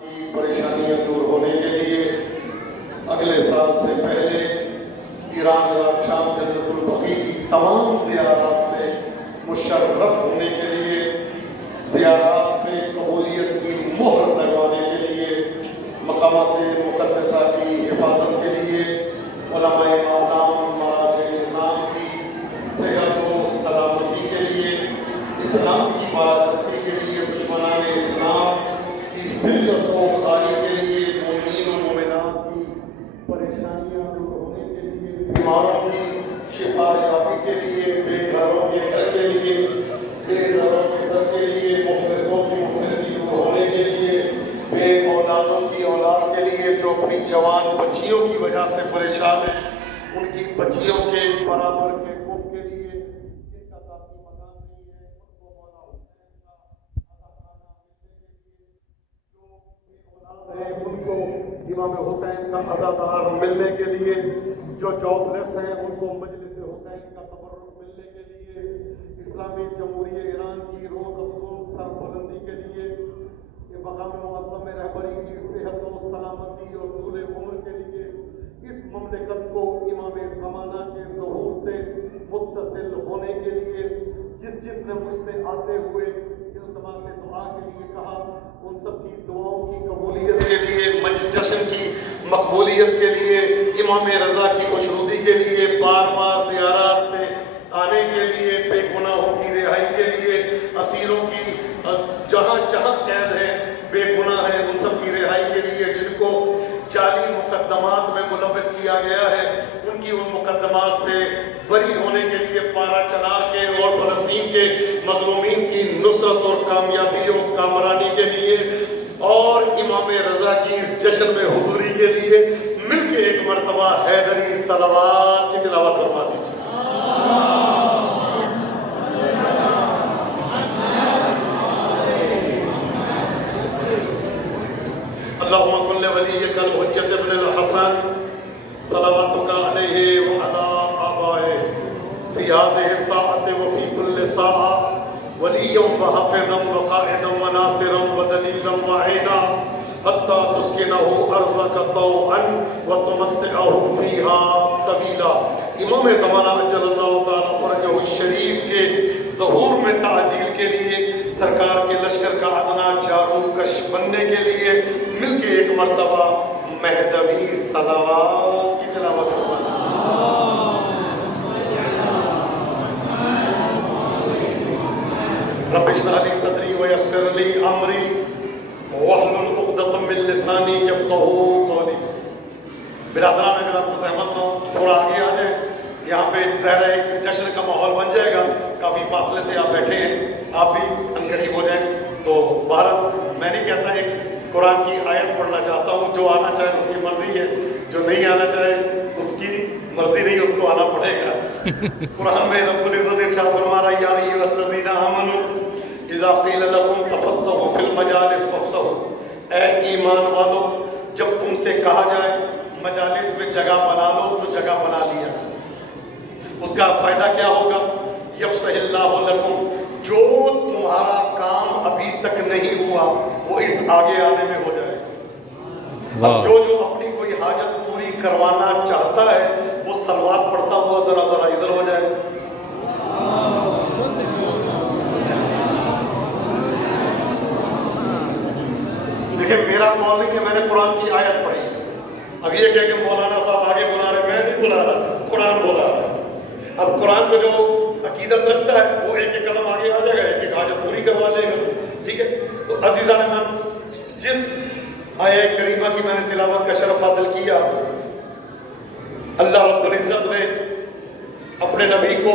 کی پریشانیاں دور ہونے کے لیے اگلے سال سے پہلے ایران عراق شام جنت البقیع کی تمام زیارات سے مشرف ہونے کے لیے، زیارات میں قبولیت کی مہر لگوانے کے لیے، مقامات مقدسہ کی حفاظت کے لیے، علماء اعلام مراجع نظام کی صحت و سلامتی کے لیے، اسلام کی بالادستی کے لیے، دشمنان اسلام کی ذلت و خاری کے لیے، مومنین و مومنات کی پریشانیاں دور ہونے کے لیے، بیماروں کی شفا یابی کے لیے، بے گھروں کے گھر کے لیے، بے زروں کے زر کے لیے، مفلسوں کی مفلسی دور ہونے کے لیے، بے اولادوں کی اولاد کے لیے، جو اپنی جوان بچیوں کی وجہ سے پریشان ہیں، ان کی بچیوں کے برابر کے کف کے لیے، جن کا ذاتی مکان نہیں ہے، ان کو مولا حسین کا عزاخانہ ملنے کے لیے، جو بے اولاد ہیں ان کو امام حسین کا عزادار ملنے کے لیے، جو جاب لیس ہیں ان کو مجلس حسین کا تبرک ملنے کے لیے، اسلامی جمہوریہ ایران کی روز افزون سربلندی کے لیے، یہ مقام معظم رہبری کی صحت و سلامتی اور طول عمر کے لیے، اس مملکت کو امام زمانہ کے ظہور سے متصل ہونے کے لیے، جس نے مجھ سے آتے ہوئے التماس دعا کے لیے کہا، ان سب کی دعاؤں کی قبولیت کے لیے، جشن کی مقبولیت کے لیے، امام رضا کی خوشنودی کے لیے، بار بار زیارات میں آنے کے لیے، بے گناہوں کی رہائی کے لیے، اسیروں کی جہاں جہاں قید ہے، بے گناہ ہے، ان سب کی رہائی کے لیے، جن کو جعلی مقدمات میں ملوث کیا گیا ہے، ان کی ان مقدمات سے بری ہونے کے لیے، پارا چنار کے اور فلسطین کے مظلومین کی نصرت اور کامیابی اور کامرانی کے لیے، اور امام رضا کی اس جشن میں حضوری کے لیے مل کے ایک مرتبہ حیدری صلوات کی تلاوت فرما دیجیے۔ اللہم کل ولیک الحجۃ ابن الحسن صلواتک علیہ وعلی آبائہ فی ہذہ الساعۃ وفی کل ساعۃ ولیًا وحافظا وقائدا وناصرا ودلیلا وعینا حتی تسکنہ ارضک طوعا وتمتعہ فیہا طویلا۔ امام زمانہ اجل اللہ تعالی فرجہ الشریف کے ظہور میں تعجیل کے لیے، سرکار کے لشکر کا ادنا جارو کش بننے کے لیے مل کے ایک مرتبہ مہدوی صلوات کی تلاوت فرمانا۔ رب اشرح لی صدری ویسر لی امری واحلل عقدۃ من لسانی یفقہوا قولی۔ برادران اگر آپ کو زحمت نہ ہو تو تھوڑا آگے آ جائیں، یہاں پہ ظاہر ہے ایک جشن کا ماحول بن جائے گا، کافی فاصلے سے آپ بیٹھے ہیں، آپ بھی عنقریب ہو جائیں۔ تو بہرحال میں نہیں کہتا ایک قرآن کی آیت پڑھنا چاہتا ہوں، جو آنا چاہے اس کی مرضی ہے، جو نہیں آنا چاہے اس کی مرضی نہیں، اس کو آنا پڑے گا۔ قرآن میں رب العزت ارشاد فرما رہا ہے، یا ایھا الذین آمنوا اذا قیل لکم تفصحوا فی المجالس فافصحوا، اے ایمان والو جب تم سے کہا جائے مجالس میں جگہ بنا لو تو جگہ بنا لیا۔ اس کا فائدہ کیا ہوگا؟ یفصح اللہ لکم، جو تمہارا کام ابھی تک نہیں ہوا وہ اس آگے آنے میں ہو جائے۔ اب جو اپنی کوئی حاجت پوری کروانا چاہتا ہے وہ صلوات پڑھتا ہوا ذرا ادھر ہو جائے۔ دیکھیں میرا قول نہیں کہ میں نے قرآن کی آیت پڑھی، اب یہ کہہ کہ مولانا صاحب آگے بلا رہے، میں نہیں بلا رہا، قرآن بولا رہا۔ اب قرآن کو جو عقیدت رکھتا ہے وہ ایک ایک قدم آگے آ جائے گا، ایک ایک حاجت پوری کروا لے گا، ٹھیک ہے۔ تو عزیزان من، جس آیہ کریمہ کی میں نے تلاوت کا شرف حاصل کیا، اللہ رب العزت نے اپنے نبی کو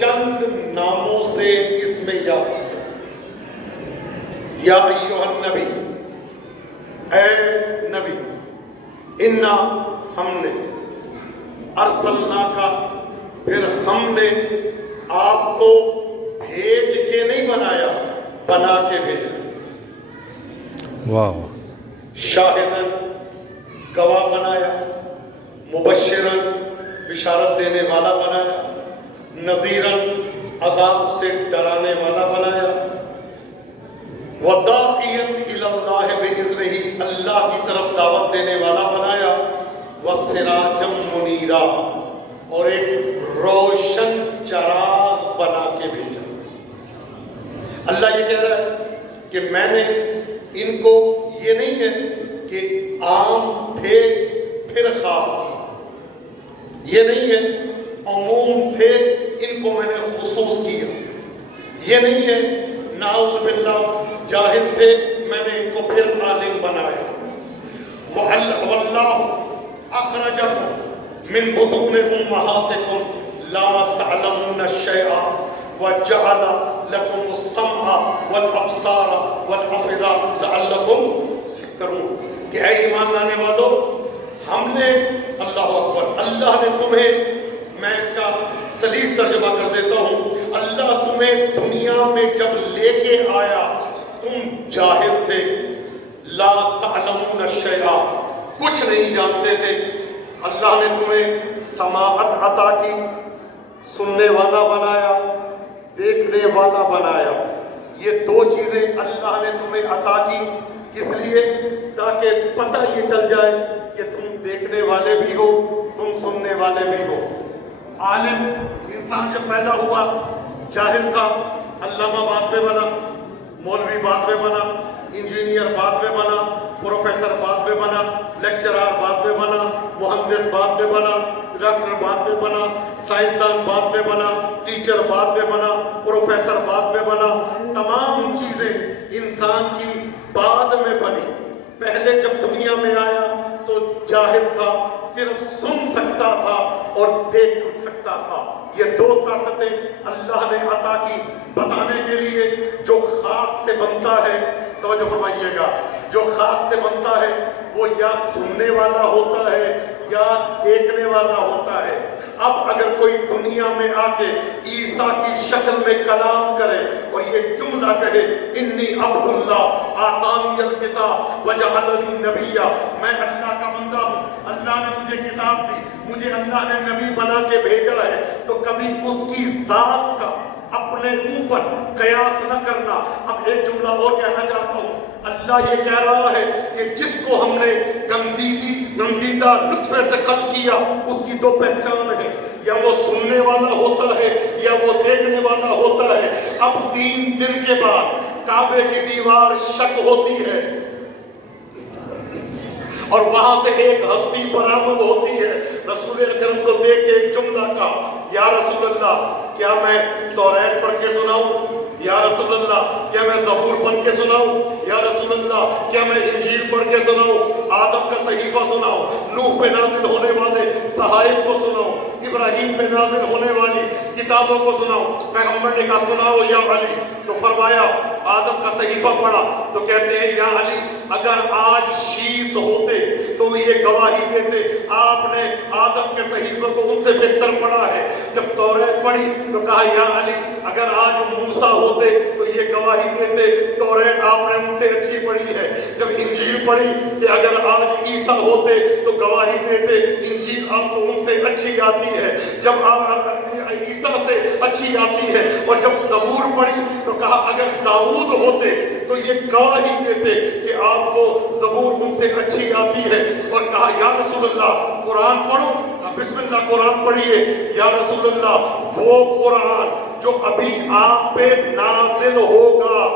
چند ناموں سے اس میں یاد کیا۔ یا ایھا النبی، اے نبی، انا ہم نے، ارسلناک، پھر ہم نے آپ کو بھیج کے نہیں بنایا، بنا کے بھیجا۔ واو۔ شاہدن، گواہ بنایا، مبشرن، بشارت دینے والا بنایا، نذیرن، عذاب سے ڈرانے والا بنایا، وداعیا الی اللہ بإذنہ، اللہ کی طرف دعوت دینے والا بنایا، وَسِرَاجًا مُنِيرًا، اور ایک روشن چراغ بنا کے بھیجا۔ اللہ یہ کہہ رہا ہے کہ میں نے ان کو، یہ نہیں ہے کہ عام تھے پھر خاص کیا، یہ نہیں ہے عموم تھے ان کو میں نے خصوص کیا، یہ نہیں ہے نعوذ باللہ جاہل تھے میں نے ان کو پھر عالم بنایا۔ وَاللَّهُ أَخْرَجَكُم مِّن بُطُونِ أُمَّهَاتِكُمْ لَا تَعْلَمُونَ شَيْئًا وَجَعَلَ لَكُمُ السَّمْعَ وَالْأَبْصَارَ وَالْأَفْئِدَةَ لَعَلَّكُمْ تَشْكُرُونَ کہ اے ایمان لانے والوں، ہم نے، اللہ اکبر، اللہ نے تمہیں، میں اس کا سلیس ترجمہ کر دیتا ہوں، اللہ تمہیں دنیا میں جب لے کے آیا تم جاہل تھے، لا تعلمون شیئا، کچھ نہیں جانتے تھے، اللہ نے تمہیں سماعت عطا کی، سننے والا بنایا، دیکھنے والا بنایا۔ یہ دو چیزیں اللہ نے تمہیں عطا کی، کس لیے؟ تاکہ پتہ یہ چل جائے کہ تم دیکھنے والے بھی ہو، تم سننے والے بھی ہو۔ عالم انسان جب پیدا ہوا جاہل تھا، علامہ بعد میں بنا، مولوی بعد میں بنا، انجینئر بعد میں بنا، پروفیسر بعد میں بنا، لیکچرار بعد میں بنا، مہندس بعد میں بنا، ڈاکٹر بعد میں بنا، سائنسدان بعد میں بنا، ٹیچر بعد میں بنا، پروفیسر بعد میں بنا۔ تمام چیزیں انسان کی بعد میں بنی۔ پہلے جب دنیا میں آیا تو جاہل تھا، صرف سن سکتا تھا اور دیکھ سکتا تھا۔ یہ دو طاقتیں اللہ نے عطا کی بتانے کے لیے، جو خاک سے بنتا ہے، توجہ فرمائیے گا، جو خاک سے بنتا ہے وہ یا سننے والا ہوتا ہے یا دیکھنے والا ہوتا ہے۔ اب اگر کوئی دنیا میں آ کے عیسیٰ کی شکل میں کلام کرے اور یہ جملہ کہے انی عبداللہ آتانی الکتاب وجعلنی نبیا، میں اللہ کا بندہ ہوں، اللہ نے مجھے کتاب دی، مجھے اللہ نے نبی بنا کے بھیجا ہے، تو کبھی اس کی ذات کا اپنے اوپر قیاس نہ کرنا۔ اب ایک جملہ اور کہنا چاہتا ہوں، اللہ یہ کہہ رہا ہے کہ جس کو ہم نے گندیدہ لطفے سے خلق کیا اس کی دو پہچان ہے، یا وہ سننے والا ہوتا ہے یا وہ دیکھنے والا ہوتا ہے۔ اب 3 دن کے بعد کعبے کی دیوار شق ہوتی ہے اور وہاں سے ایک ہستی برآمد ہوتی ہے، رسول اکرم کو دیکھ کے ایک جملہ کہا، یا رسول اللہ کیا میں توریت پڑھ کے سناؤں؟ یا رسول اللہ کیا میں زبور پڑھ کے سناؤں؟ یا رسول اللہ کیا میں انجیل پڑھ کے سناؤں؟ آدم کا صحیفہ سناؤں، نوح پہ نازل ہونے والے صحائف کو سناؤں، ابراہیم پہ نازل ہونے والی کتابوں کو سناؤں؟ پیغمبر نے کہا سناؤ یا علی، تو فرمایا آدم کا صحیفہ پڑھا تو کہتے ہیں یا علی اگر آج شیس ہوتے تو یہ گواہی دیتے آپ نے آدم کے صحیفے کو ان سے بہتر پڑھا ہے۔ جب توریت پڑھی تو کہا یا علی اگر آج موسیٰ ہوتے تو یہ گواہی دیتے توریت آپ نے ان سے اچھی پڑھی ہے۔ جب انجیل پڑھی کہ اگر آج عیسیٰ ہوتے تو گواہی دیتے انجیل آپ کو ان سے اچھی آتی ہے، جب عیسیٰ سے اچھی آتی ہے۔ اور جب زبور پڑھی تو کہا اگر داؤد ہوتے تو یہ گواہی دیتے کہ آپ کو زبور ان سے اچھی آتی ہے۔ اور کہا یا رسول اللہ قرآن پڑھو، بسم اللہ قرآن پڑھیے۔ یا رسول اللہ وہ قرآن جو ابھی آپ پہ نازل ہوگا،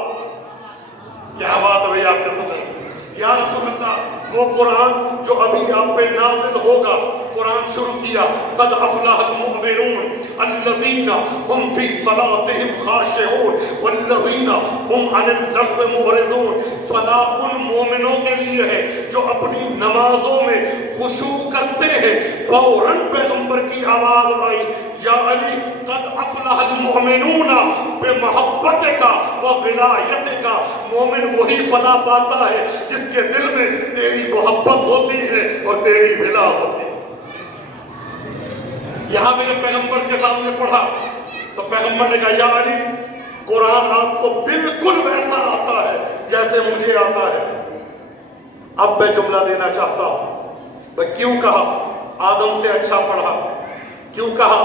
کیا بات ہے آپ کا سمجھ، یا رسول اللہ وہ قرآن جو ابھی آپ پہ نازل ہوگا۔ قرآن شروع کیا قد افلح المؤمنون الذین هم فی صلاتهم خاشعون والذین هم عن اللغو معرضون۔ فلاح ان مومنوں کے لیے ہے جو اپنی نمازوں میں خشوع کرتے ہیں۔ فوراً پیغمبر کی آواز آئی یا علی قد افلح المؤمنون بمحبت کا وولایت کا، مومن وہی فلاح پاتا ہے جس کے دل میں تیری محبت ہوتی ہے اور تیری ولا ہوتی ہے۔ یہاں میں نے پیغمبر کے سامنے پڑھا تو پیغمبر نے کہا یا علی قرآن آپ کو بالکل ویسا آتا ہے جیسے مجھے آتا ہے۔ اب میں جملہ دینا چاہتا ہوں، میں کیوں کہا آدم سے اچھا پڑھا، کیوں کہا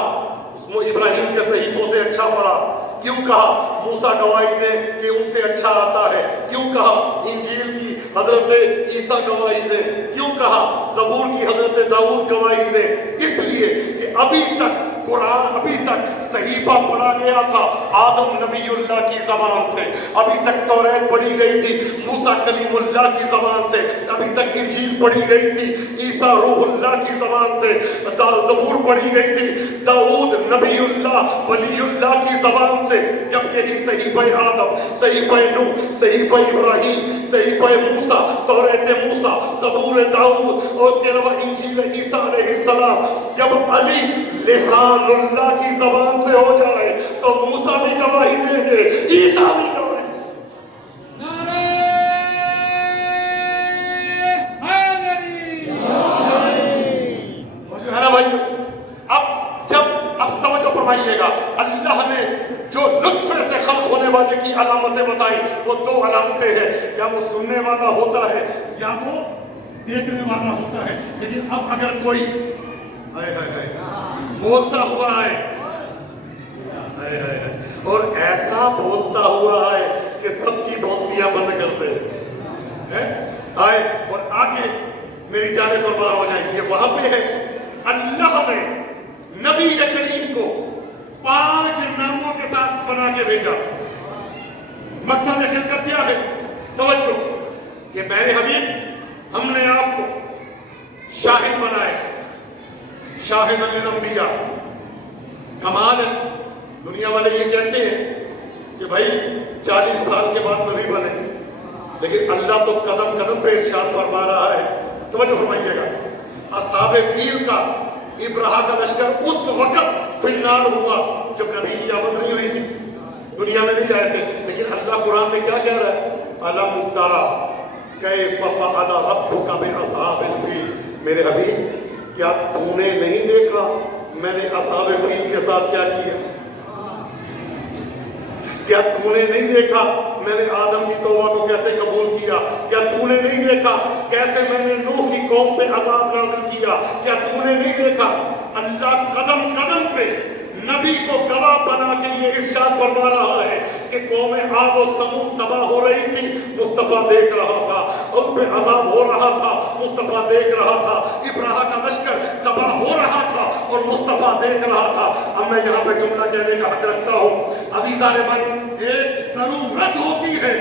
ابراہیم کے صحیفوں سے اچھا پڑھا، کیوں کہا موسیٰ گواہی دے کہ ان سے اچھا آتا ہے؟ کیوں کہا انجیل کی حضرت عیسیٰ گواہی دے؟ کیوں کہا زبور کی حضرت داؤد گواہی دے؟ اس لیے کہ ابھی تک قرآن، ابھی تک صحیفہ پڑھا گیا تھا آدم نبی اللہ کی زبان سے، ابھی تک توریت پڑھی گئی تھی موسیٰ کلیم اللہ کی زبان سے، ابھی تک انجیل پڑھی گئی تھی عیسیٰ روح اللہ کی زبان سے، زبور پڑھی گئی تھی داؤد نبی اللہ ولی اللہ کی زبان سے۔ جب یہی صحیفہ آدم، صحیفہ نوح، صحیفہ ابراہیم، صحیفہ موسیٰ، توریت موسیٰ، زبور داؤد اور اس کے علاوہ انجیل عیسیٰ علیہ السلام، جب علی لسان اللہ کی زبان سے ہو جائے تو موسیٰ بھی گواہی دیں گے، عیسیٰ بھی گواہی۔ فرمائیے گا اللہ نے جو نطفے سے خلق ہونے والے کی علامتیں بتائی وہ دو علامتیں ہیں، یا وہ سننے والا ہوتا ہے یا وہ دیکھنے والا ہوتا ہے۔ لیکن اب اگر کوئی بولتا ہوا ہے اور ایسا بولتا ہوا ہے کہ سب کی بولتیاں بند کر دے آئے اور آگے میری جانیں قربان ہو جائیں گے، وہاں پہ ہے اللہ نے نبی کریم کو 5 ناموں کے ساتھ بنا کے بھیجا۔ مقصد خلقت کیا ہے؟ توجہ کہ میرے حبیب ہم نے آپ کو شاہد بنائے، شاہد للانبیاء۔ کمال ہے، دنیا والے یہ کہتے ہیں کہ بھائی 40 سال کے بعد نبی بنے، لیکن اللہ تو قدم قدم پہ ارشاد فرما رہا ہے۔ توجہ فرمائیے گا، اصحاب فیل کا ابراہ کا لشکر اس وقت فی النار ہوا جب نبی کی آمد نہیں ہوئی تھی، دنیا میں نہیں آئے تھے، لیکن اللہ قرآن میں کیا کہہ رہا ہے؟ الم تری کیف فعل ربک باصحاب الفیل۔ میرے حبیب کیا تو نے نہیں دیکھا میں نے اصحاب فیل کے ساتھ کیا کیا؟ کیا تو نے نہیں دیکھا میں نے آدم کی توبہ کو کیسے قبول کیا؟ کیا تو نے نہیں دیکھا کیسے میں نے نوح کی قوم پہ عذاب نازل کیا؟ کیا تو نے نہیں دیکھا؟ اللہ قدم قدم پہ نبی کو گواہ بنا کے یہ ارشاد فرما رہا ہے کہ قوم عاد و ثمود تباہ ہو رہی تھی، مصطفیٰ دیکھ رہا تھا، ان پہ عذاب ہو رہا تھا، مصطفیٰ دیکھ رہا تھا، ابراہ کا لشکر تباہ ہو رہا تھا اور مصطفیٰ دیکھ رہا تھا۔ اب میں یہاں پہ جملہ کہنے کا حق رکھتا ہوں، عزیزان من، ایک ضرورت ہوتی ہے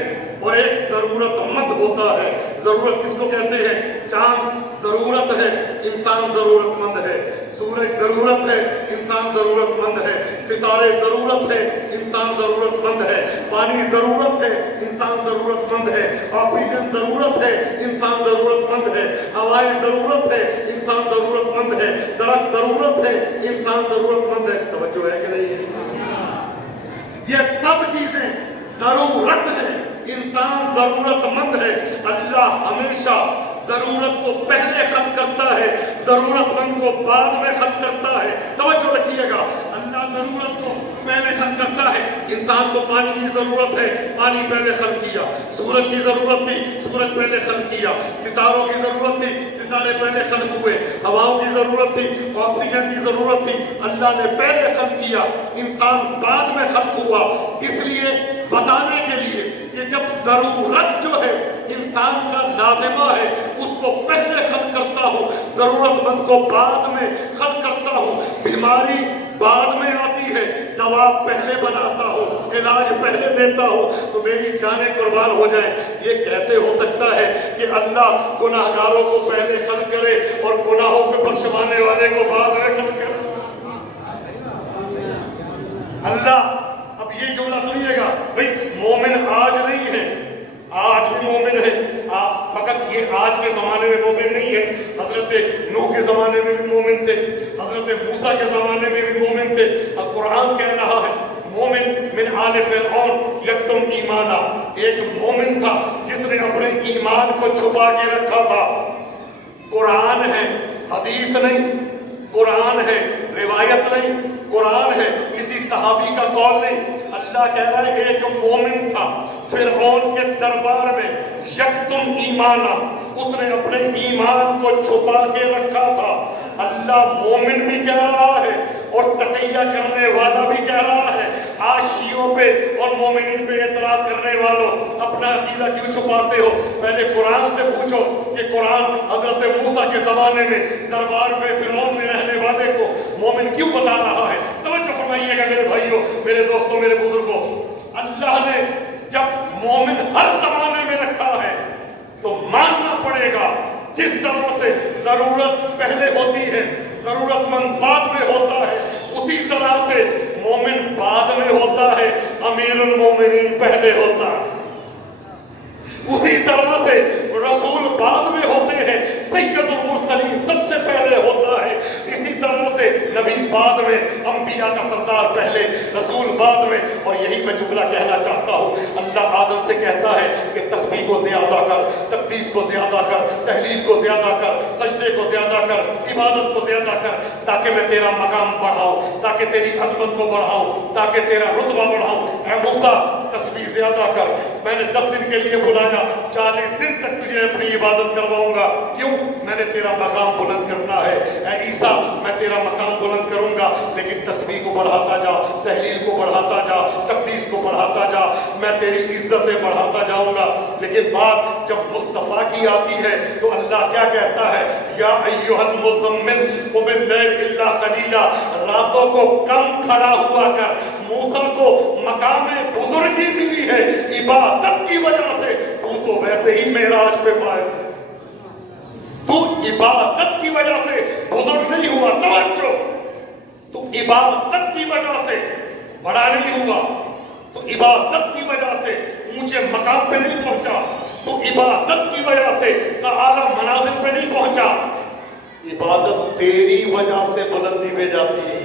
اور ایک ضرورت مند ہوتا ہے۔ ضرورت کس کو کہتے ہیں؟ چاند ضرورت ہے، انسان ضرورت مند ہے، سورج ضرورت ہے، انسان ضرورت مند ہے، ستارے ضرورت ہے، انسان ضرورت مند ہے، پانی ضرورت ہے، انسان ضرورت مند ہے، آکسیجن ضرورت ہے، انسان ضرورت مند ہے، ہوائیں ضرورت ہے، انسان ضرورت مند ہے، درخت ضرورت ہے، انسان ضرورت مند ہے۔ توجہ ہے کہ نہیں ہے؟ یہ سب چیزیں ضرورت ہے، انسان ضرورت مند ہے۔ اللہ ہمیشہ ضرورت کو پہلے خلق کرتا ہے، ضرورت مند کو بعد میں خلق کرتا ہے۔ توجہ رکھیے گا، اللہ ضرورت کو پہلے خلق کرتا ہے۔ انسان کو پانی کی ضرورت ہے، پانی پہلے خلق کیا، سورج کی ضرورت تھی، سورج پہلے خلق کیا، ستاروں کی ضرورت تھی، ستارے پہلے خلق ہوئے، ہواؤں کی ضرورت تھی، آکسیجن کی ضرورت تھی، اللہ نے پہلے خلق کیا، انسان بعد میں خلق ہوا۔ اس لیے بتانے کے لیے کہ جب ضرورت جو ہے انسان کا لازمہ ہے اس کو پہلے خلق کرتا ہوں، ضرورت مند کو بعد میں خلق کرتا ہوں، بیماری بعد میں آتی ہے، دوا پہلے بناتا ہوں، علاج پہلے دیتا ہوں۔ تو میری جانیں قربان ہو جائیں، یہ کیسے ہو سکتا ہے کہ اللہ گناہگاروں کو پہلے خلق کرے اور گناہوں کو بخشوانے والے کو بعد میں خلق کرے؟ اللہ، اب یہ جملہ سنیے گا، بھئی مومن آج نہیں ہے، آج بھی مومن ہے، فقط یہ آج کے زمانے میں مومن نہیں ہے، حضرت نوح کے زمانے میں بھی مومن تھے، حضرت موسیٰ کے زمانے میں بھی مومن تھے۔ اب قرآن کہہ رہا ہے مومن من آل فرعون یکتم ایمانا، ایک مومن تھا جس نے اپنے ایمان کو چھپا کے رکھا تھا۔ قرآن ہے، حدیث نہیں، قرآن ہے، روایت نہیں، قرآن ہے، کسی صحابی کا قول نہیں۔ اللہ کہہ رہا ہے ایک مومن تھا فرعون کے دربار میں، یکتم ایمانا، اس نے اپنے ایمان کو چھپا کے رکھا تھا۔ اللہ مومن بھی کہہ رہا ہے اور تقیہ کرنے والا بھی کہہ رہا ہے، آج شیعوں پہ اور مومنین پہ اعتراض کرنے والوں اپنا عقیدہ کیوں چھپاتے ہو؟ پہلے قرآن سے پوچھو کہ قرآن حضرت موسیٰ کے زمانے میں دربار پہ فرعون میں رہنے والے کو مومن کیوں بتا رہا ہے؟ توجہ فرمائیے گا میرے بھائیوں، میرے دوستوں، میرے بزرگوں، اللہ نے جب مومن ہر زمانے میں رکھا ہے تو ماننا پڑے گا۔ جس طرح سے ضرورت پہلے ہوتی ہے، ضرورت مند بعد میں ہوتا ہے، اسی طرح سے مومن بعد میں ہوتا ہے، امیر المومنین پہلے ہوتا ہے۔ اسی طرح سے رسول بعد میں ہوتے ہیں، سید المرسلین سب سے پہلے ہوتا ہے۔ اسی طرح سے نبی بعد میں، انبیاء کا سردار پہلے، رسول بعد میں۔ اور یہی میں جملہ کہنا چاہتا ہوں، اللہ آدم سے کہتا ہے کہ تسبیح کو زیادہ کر، تقدیس کو زیادہ کر، تحلیل کو زیادہ کر، سجدے کو زیادہ کر، عبادت کو زیادہ کر، تاکہ میں تیرا مقام بڑھاؤں، تاکہ تیری عظمت کو بڑھاؤں، تاکہ تیرا رتبہ بڑھاؤں۔ اے موسیٰ تسبیح زیادہ کر، میں نے 10 دن کے لیے بلایا، 40 دن تک تجھے اپنی عبادت کرواؤں گا۔ کیوں؟ میں نے تیرا مقام بلند کرنا ہے۔ اے عیسیٰ میں تیرا مقام بلند کروں گا، لیکن تسبیح کو بڑھاتا جا، تحلیل کو بڑھاتا جا، تقدیس کو بڑھاتا جا، میں تیری عزتیں بڑھاتا جاؤں گا۔ لیکن بات جب مصطفیٰ کی آتی ہے تو اللہ کیا کہتا ہے؟ یا ایھا المزمل قم اللیل الا قلیلا، راتوں کو کم کھڑا ہوا کر۔ موسیٰ کو مقام بزرگی ملی ہے عبادت کی وجہ سے، تو ویسے ہی معراج پہ فائز ہے۔ تو عبادت کی وجہ سے بزرگ نہیں ہوا، توجہ، تو عبادت کی وجہ سے بڑا نہیں ہوا، تو عبادت کی وجہ سے اونچے مقام پہ نہیں پہنچا، تو عبادت کی وجہ سے اعلیٰ منازل پہ نہیں پہنچا۔ عبادت تیری وجہ سے بلندی میں جاتی ہے،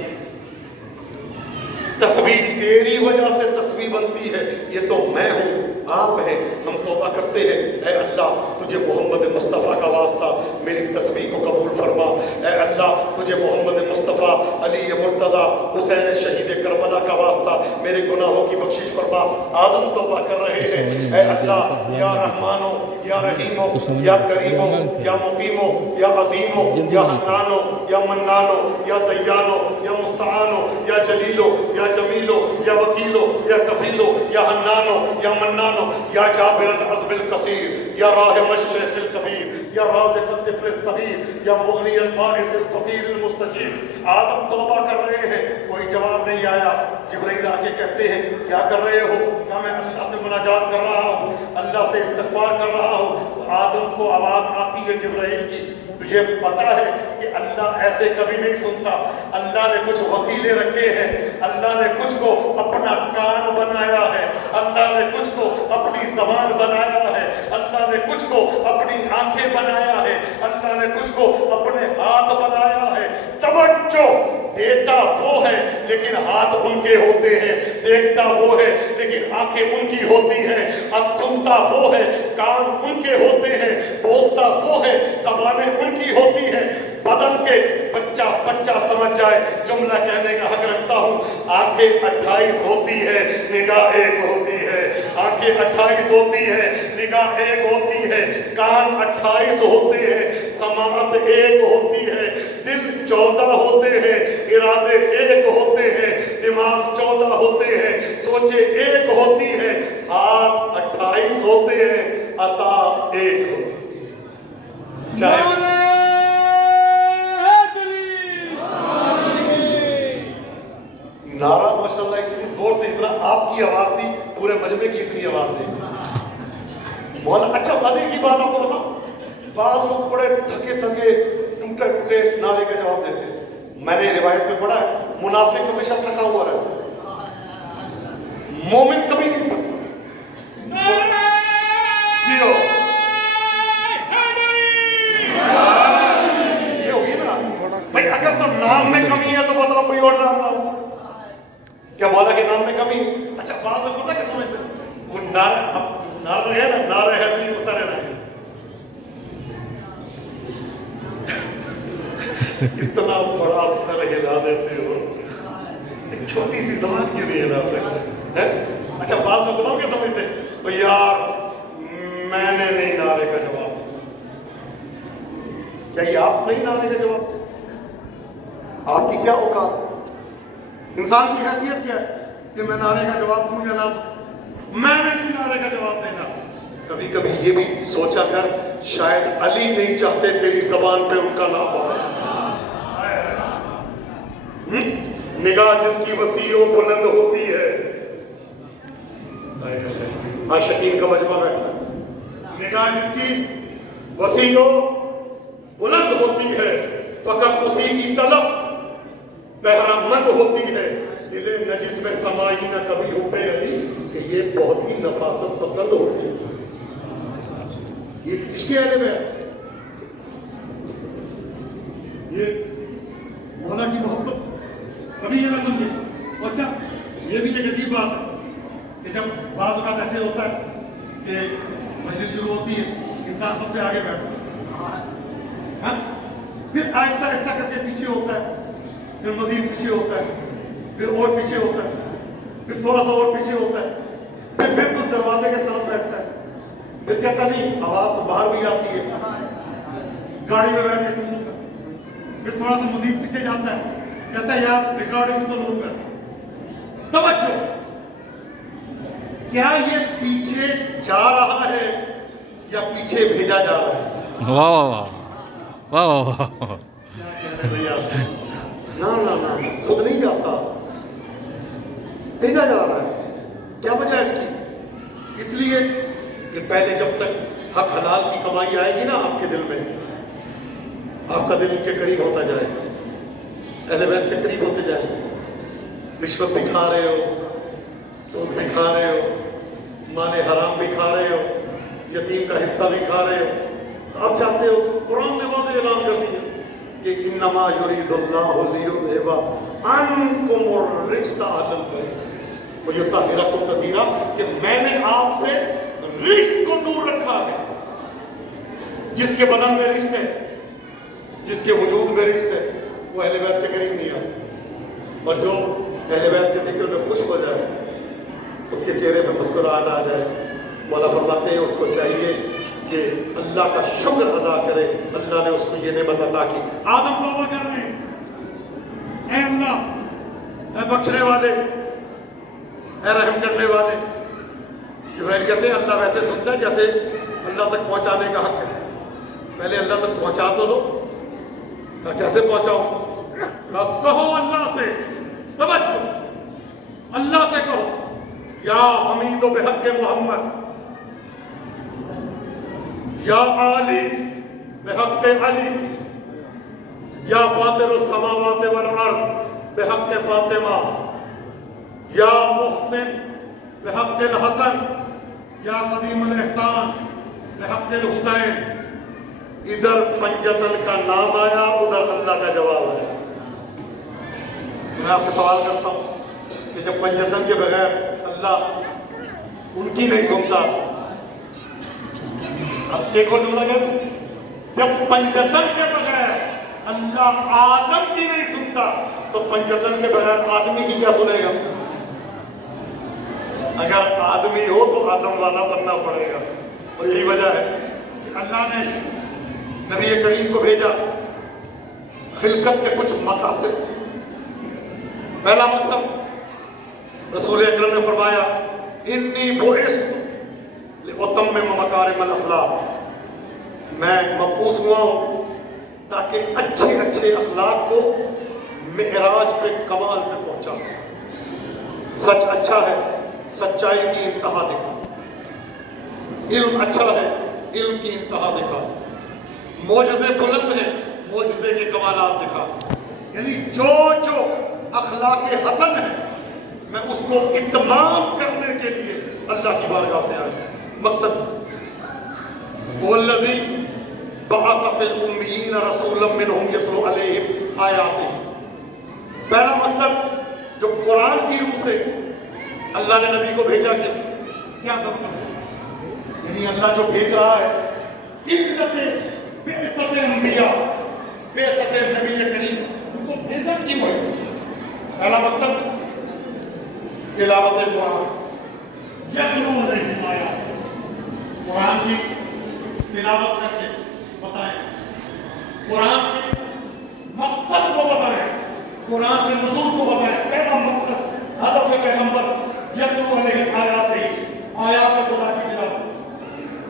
تسبیح تیری وجہ سے تسبیح بنتی ہے۔ یہ تو میں ہوں، آپ ہیں، ہم توبہ کرتے ہیں، اے اللہ تجھے محمد مصطفیٰ کا واسطہ میری تسبیح کو قبول فرما۔ اے اللہ تجھے محمد مصطفیٰ، علی مرتضیٰ، حسین شہید کربلا کا واسطہ میرے گناہوں کی بخشش فرما۔ آدم توبہ کر رہے ہیں، اے اللہ یا رحمانو یا رحیمو یا کریمو یا مقیمو یا عظیمو یا حنانو یا منانو یا دیانو یا مستعانو یا جلیلو یا جمیلو یا وکیلو یا کفیلو یا حنانو یا منانو یا جابر العزم الکثیر یا راحم الشیخ الکبیر یا رازق الطفل الصغیر یا مغنی البائس الفقیر المستجیب۔ آدم توبہ کر رہے ہیں، کوئی جواب نہیں آیا۔ جبرائیل آ کے کہتے ہیں کیا کر رہے ہو؟ کہا میں اللہ سے مناجات کر رہا ہوں، اللہ سے استغفار کر رہا ہوں۔ تو آدم کو آواز آتی ہے جبرائیل کی، تجھے پتا ہے کہ اللہ ایسے کبھی نہیں سنتا، اللہ نے کچھ وسیلے رکھے ہیں، اللہ نے کچھ کو اپنا کان بنایا ہے، اللہ نے کچھ کو اپنی زبان بنایا ہے، اللہ نے کچھ کو اپنی آنکھیں بنایا ہے، اللہ نے کچھ کو اپنے ہاتھ بنایا ہے۔ توجہ، دیتا وہ ہے لیکن ہاتھ ان کے ہوتے ہیں، دیکھتا وہ ہے لیکن آنکھیں ان کی ہوتی ہیں، سنتا وہ ہے، کان ان کے ہوتے ہیں، بولتا وہ ہے، زبانیں ان کی ہوتی ہیں۔ بدل کے بچہ سمجھ جائے، جملہ کہنے کا حق رکھتا ہوں۔ آنکھیں 28 ہوتی ہے، نگاہ ایک ہوتی ہے، آنکھیں 28 ہوتی ہے، نگاہ ایک ہوتی ہے، کان 28 ہوتے ہیں، سماعت ایک ہوتی ہے، دل 14 ہوتے ہیں، ارادے ایک ہوتے ہیں، دماغ 14 ہوتے ہیں، سوچیں ایک ہوتی ہے، ہاتھ 28 ہوتے ہیں، عطا ایک ہوتی ہے۔ چاہے نعرہ ماشاءاللہ اتنی زور سے، اتنا آپ کی آواز تھی، پورے مجمع کی اتنی آواز نہیں تھی۔ مولانا اچھا مزے کی بات آپ کو بتاؤں، بعض لوگ بڑے تھکے ٹوٹے نعرے کا جواب دیتے ہیں۔ میں نے روایت میں پڑھا ہے منافق ہمیشہ تھکا ہوا رہتا ہے، مومن کبھی نہیں تھکتا۔ جیو یہ ہوگی نا بھائی، اگر تو نام میں کمی ہے تو بتاؤ کوئی اور نام لاؤ۔ کیا مولا کے نام میں کمی ہے؟ اچھا بعض لوگ پتہ کیا سمجھتے ہیں، وہ نعرہ ہے نا، نعرہ حیدری وہ سارے رہے اتنا بڑا سر ہلا دیتے ہو، ایک چھوٹی سی زبان کیوں نہیں ہلا سکتے؟ اچھا بعض لوگ بتاؤ کیا سمجھتے ہیں، تو یار میں نے نہیں نعرے کا جواب دیا۔ کیا یہ آپ نہیں نعرے کا جواب دیں؟ آپ کی کیا اوقات ہے؟ انسان کی حیثیت کیا ہے؟ کہ میں نعرے کا جواب دوں یا نہ دوں، میں نے نہیں نعرے کا جواب دینا۔ کبھی کبھی یہ بھی سوچا کر شاید علی نہیں چاہتے تیری زبان پہ ان کا نام ہو۔ نگاہ جس کی وسیع و بلند ہوتی ہے، عاشقین کا مجمع بیٹھا ہے، نگاہ جس کی وسیع و بلند ہوتی ہے، فقط اسی کی طلب بہرہ مند ہوتی ہے، دل نجس میں سمائی نہ کبھی حب علی، کہ یہ بہت ہی نفاست پسند ہوتی ہے۔ یہ کس کے علم ہے؟ یہ مولا کی محبت کبھی یہ نہ سمجھے۔ اچھا یہ بھی ایک عجیب بات ہے کہ جب بعض اوقات ایسے ہوتا ہے کہ مجلس شروع ہوتی ہے، انسان سب سے آگے بیٹھتا ہے، پھر آہستہ آہستہ کر کے پیچھے ہوتا ہے، پھر مزید پیچھے ہوتا ہے، پھر اور پیچھے ہوتا ہے، پھر تھوڑا سا اور پیچھے ہوتا ہے، پھر بالکل دروازے کے ساتھ بیٹھتا ہے، پھر کہتا نہیں آواز تو باہر بھی آتی ہے، گاڑی میں بیٹھ کے سنوں گا، پھر تھوڑا سا مزید پیچھے جاتا ہے، کہتا ہے یار ریکارڈنگ سنوں گا۔ توجہ، کیا یہ پیچھے جا رہا ہے یا پیچھے بھیجا جا رہا ہے؟ واہ واہ واہ واہ واہ، کیا کہہ رہے بھیا؟ نہ خود نہیں جاتا، بھیجا جا رہا ہے۔ کیا وجہ ہے اس کی؟ اس لیے کہ پہلے جب تک حق حلال کی کمائی آئے گی نا آپ کے دل میں، آپ کا دل ان کے قریب ہوتا جائے گا، اہل بیت کے قریب ہوتے جائیں گے۔ رشوت بھی کھا رہے ہو، سود بھی کھا رہے ہو، مال حرام بھی کھا رہے ہو، یتیم کا حصہ بھی کھا رہے ہو، تو آپ چاہتے ہو، قرآن نے واضح اعلان کر دیا کہ انما یرید اللہ لیذھب عنکم الرجس اہل البیت ویطہرکم تطہیرا، کہ میں نے آپ سے رجس کو دور رکھا ہے۔ جس کے بدن میں رجس ہے، جس کے وجود میں رجس ہے، وہ اہل بیت کے قریب نہیں آ سکتا، اور جو اہل بیت کے ذکر میں خوش ہو جائے، اس کے چہرے پہ مسکراہٹ آ جائے، مولا فرماتے ہیں اس کو چاہیے کہ اللہ کا شکر ادا کرے، اللہ نے اس کو یہ نعمت عطا کی۔ آدم توبہ کر رہے ہیں، اے اللہ، اے بخشنے والے، اے رحم کرنے والے۔ جبرائیل کہتے ہیں اللہ ویسے سنتا ہے جیسے اللہ تک پہنچانے کا حق ہے، پہلے اللہ تک پہنچا تو لو۔ کیسے پہنچاؤں؟ کہو اللہ سے، توجہ، اللہ سے کہو یا حمید و بحق محمد، یا علی بحق علی، یا فاطر السماوات والارض بحق فاطمہ، یا محسن بحق الحسن، یا قدیم الاحسان بحق الحسین۔ ادھر پنجتن کا نام آیا، ادھر اللہ کا جواب آیا۔ میں آپ سے سوال کرتا ہوں کہ جب پنجتن کے بغیر اللہ ان کی نہیں سنتا، اب ایک اور جملہ کہہ، جب پنجتن کے بغیر اللہ آدم کی نہیں سنتا تو پنجتن کے بغیر آدمی کی کیا سنے گا؟ اگر آدمی ہو تو آدم والا بننا پڑے گا، اور یہی وجہ ہے کہ اللہ نے نبی کریم کو بھیجا۔ خلقت کے کچھ مقاصد تھے۔ پہلا مقصد، رسول اکرم نے فرمایا انی بعثت لأتمم مکارم الاخلاق، میں مبعوث ہوا ہوں تاکہ اچھے اچھے اخلاق کو معراج پہ کمال پہ پہنچاؤں۔ سچ اچھا ہے، سچائی کی انتہا دکھا، علم اچھا ہے، علم کی انتہا دکھا، معجزے بلند ہیں، معجزے کے کمالات دکھا۔ یعنی جو اخلاق حسن ہے میں اس کو اتمام کرنے کے لیے اللہ کی بارگاہ سے آیا۔ مقصد والذی بعث فی الامیین رسولا منہم یتلو علیہم آیاتہ، پہلا مقصد جو قرآن کی روح سے اللہ نے نبی کو بھیجا کہ کیا ضرورت، یعنی اللہ جو بھیج رہا ہے عزت بعثت انبیاء، بعثت نبی کریم، ان کو بھیجا کیوں ہے؟ پہلا مقصد تلاوت قرآن، یتلو علیہم آیات، قرآن کی تلاوت کر کے بتائیں، قرآن کے مقصد کو بتائیں، قرآن کے نزول کو بتائیں۔ پہلا مقصد، ہدف پیغمبر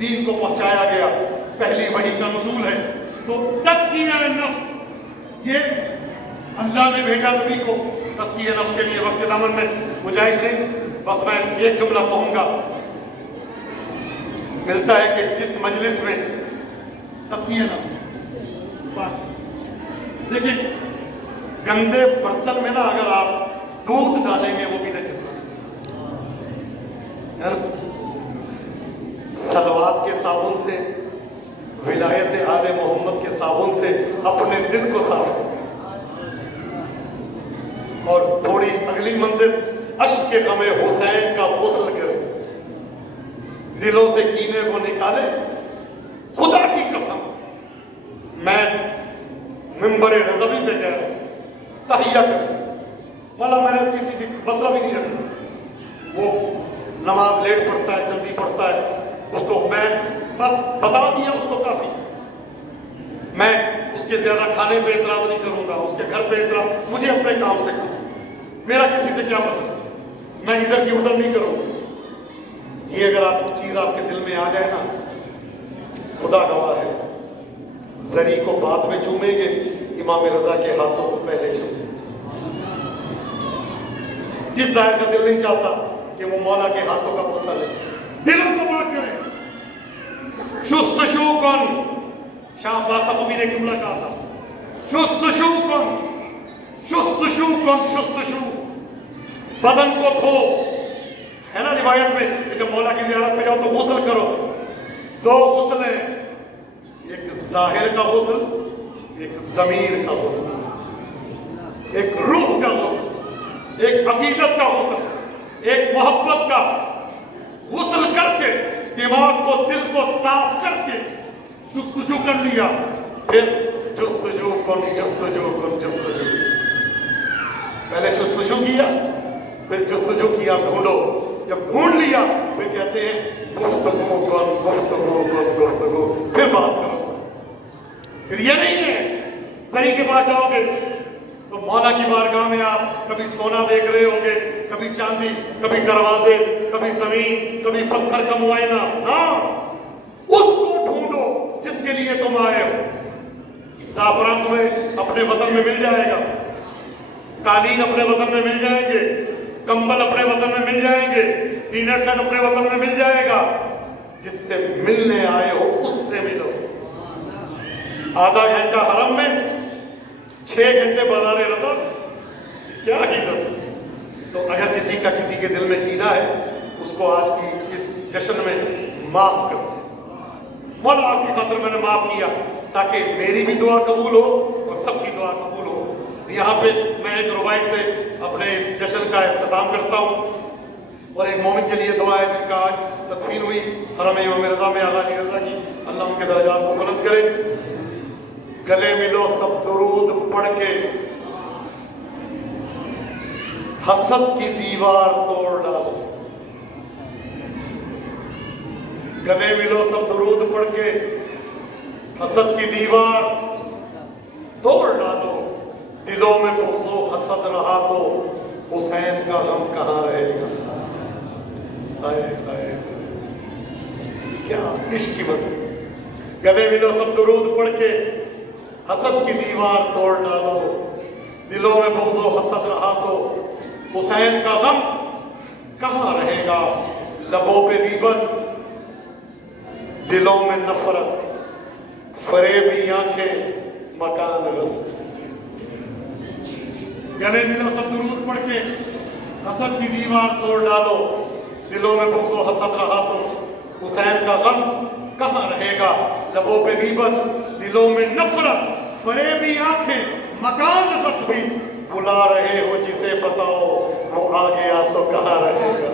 دین کو پہنچایا گیا، پہلی وحی کا نزول ہے۔ تو تزکیہ نفس، یہ اللہ نے بھیجا نبی کو تزکیہ نفس کے لیے۔ وقت دامن میں گنجائش نہیں، بس میں ایک جملہ کہوں گا۔ ملتا ہے کہ جس مجلس میں تزکیہ نفس، دیکھیں گندے برتن میں نا اگر آپ دودھ ڈالیں گے وہ بھی نجس ہو جائے گا۔ سلوات کے صابن سے، ولایت آل محمد کے صابن سے اپنے دل کو صاف کرو، اور تھوڑی اگلی منزل اشک غم حسین کا غسل کرے، دلوں سے کینے کو نکالے۔ خدا کی قسم میں ممبر رضوی پہ کہہ رہا ہوں، تحیہ کریں۔ مولا میں نے کسی سے مطلب ہی نہیں رکھا، وہ نماز لیٹ پڑھتا ہے، جلدی پڑھتا ہے، اس کو میں بس بتا دیا، اس کو کافی۔ میں اس کے زیادہ کھانے پہ اعتراض نہیں کروں گا، اس کے گھر پہ اعتراض، مجھے اپنے کام سے کروں، میرا کسی سے کیا مطلب، میں ادھر کی ادھر نہیں کروں گا۔ یہ اگر آپ چیز آپ کے دل میں آ جائے نا، خدا گواہ ہے، زری کو بعد میں چومیں گے، امام رضا کے ہاتھوں کو پہلے چومیں۔ کس ظاہر کا دل نہیں چاہتا کہ وہ مولا کے ہاتھوں کا بوسہ لے؟ دلوں کو پاک کریں۔ شستشو کن، شاہ عباس صفوی نے جملہ کہا تھا، شستشو کن، شستشو کن، شستشو، بدن کو دھو، ہے نا روایت میں کہ جب مولا کی زیارت پہ جاؤ تو غسل کرو۔ دو غسل ہیں، ایک ظاہر کا غسل، ایک ضمیر کا غسل، ایک روح کا غسل، ایک عقیدت کا غسل، ایک محبت کا غسل کر کے دماغ کو، دل کو صاف کر کے جستجو کر لیا، پھر جستجو کن، جستجو کن، جستجو۔ پہلے جستجو کیا، پھر جستجو کیا، ڈھونڈو، جب ڈھونڈ لیا پھر کہتے ہیں گفتگو کن، گفتگو کن، گفتگو، پھر بات کرو۔ پھر یہ نہیں ہے زری کے پاس جاؤ گے تو مولا کی بارگاہ میں آپ کبھی سونا دیکھ رہے ہوگے، کبھی چاندی، کبھی دروازے، کبھی زمین، کبھی پتھر کا معائنہ۔ ہاں، اس کو ڈھونڈو جس کے لیے تم آئے ہو۔ زعفران تمہیں اپنے وطن میں مل جائے گا، قالین اپنے وطن میں مل جائیں گے، کمبل اپنے وطن میں مل جائیں گے، ڈنر سیٹ اپنے وطن میں مل جائے گا۔ جس سے ملنے آئے ہو اس سے ملو۔ آدھا گھنٹہ حرم میں، 6 گھنٹے بازار رضا، کیا عقیدت؟ تو اگر کسی کا کسی کے دل میں کینہ ہے، اس کو آج کی اس جشن میں معاف کر دیں۔ مولا آپ کی خاطر میں نے معاف کیا تاکہ میری بھی دعا قبول ہو اور سب کی دعا قبول ہو۔ یہاں پہ میں ایک ربائی سے اپنے اس جشن کا اختتام کرتا ہوں، اور ایک مومن کے لیے دعا ہے جن کا آج تدفین ہوئی حرم امام رضا میں، آغا علی رضا کی، اللہ ان کے درجات کو بلند کرے۔ گلے ملو سب درود پڑھ کے، حسد کی دیوار توڑ ڈالو۔ گلے ملو سب درود پڑھ کے، حسد کی دیوار توڑ ڈالو۔ دلوں میں بغض و حسد رہا تو حسین کا غم کہاں رہے گا؟ ہائے ہائے، کیا عشق کی بات ہے۔ گلے ملو سب درود پڑھ کے، حسد کی دیوار توڑ ڈالو۔ دلوں میں بغض و حسد رہا تو حسین کا غم کہاں رہے گا؟ لبوں پہ غیبت، دلوں میں نفرت، فریبی آنکھیں، مکان رسم۔ گلے ملو سب درود پڑھ کے، حسد کی دیوار توڑ ڈالو۔ دلوں میں بغض و حسد رہا تو حسین کا غم کہاں رہے گا؟ لبوں پہ غیبت، دلوں میں نفرت، فریبی آنکھیں، مکان غصبی۔ بلا رہے ہو جسے بتاؤ وہ آ گیا تو کہاں رہے گا؟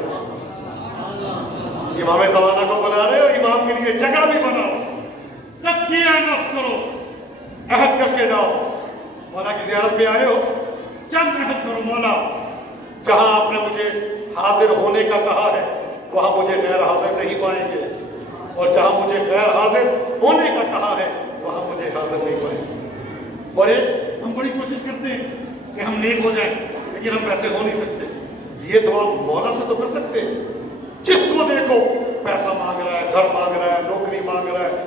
امام زمانہ کو بلا رہے ہو، امام کے لیے جگہ بھی بناؤ، تزکیہ نفس کرو، عہد کر کے جاؤ۔ مولا کی زیارت پہ آئے ہو، چند عہد کرو، مولا جہاں آپ نے مجھے حاضر ہونے کا کہا ہے وہاں مجھے غیر حاضر نہیں پائیں گے، اور جہاں مجھے غیر حاضر ہونے کا کہا ہے وہاں مجھے حاضر نہیں پائیں گے۔ اور ایک ہم بڑی کوشش کرتے ہیں کہ ہم نیک ہو جائیں، لیکن ہم ویسے ہو نہیں سکتے۔ یہ دعا مولا سے تو کر سکتے ہیں، جس کو دیکھو پیسہ مانگ رہا ہے، گھر مانگ رہا ہے،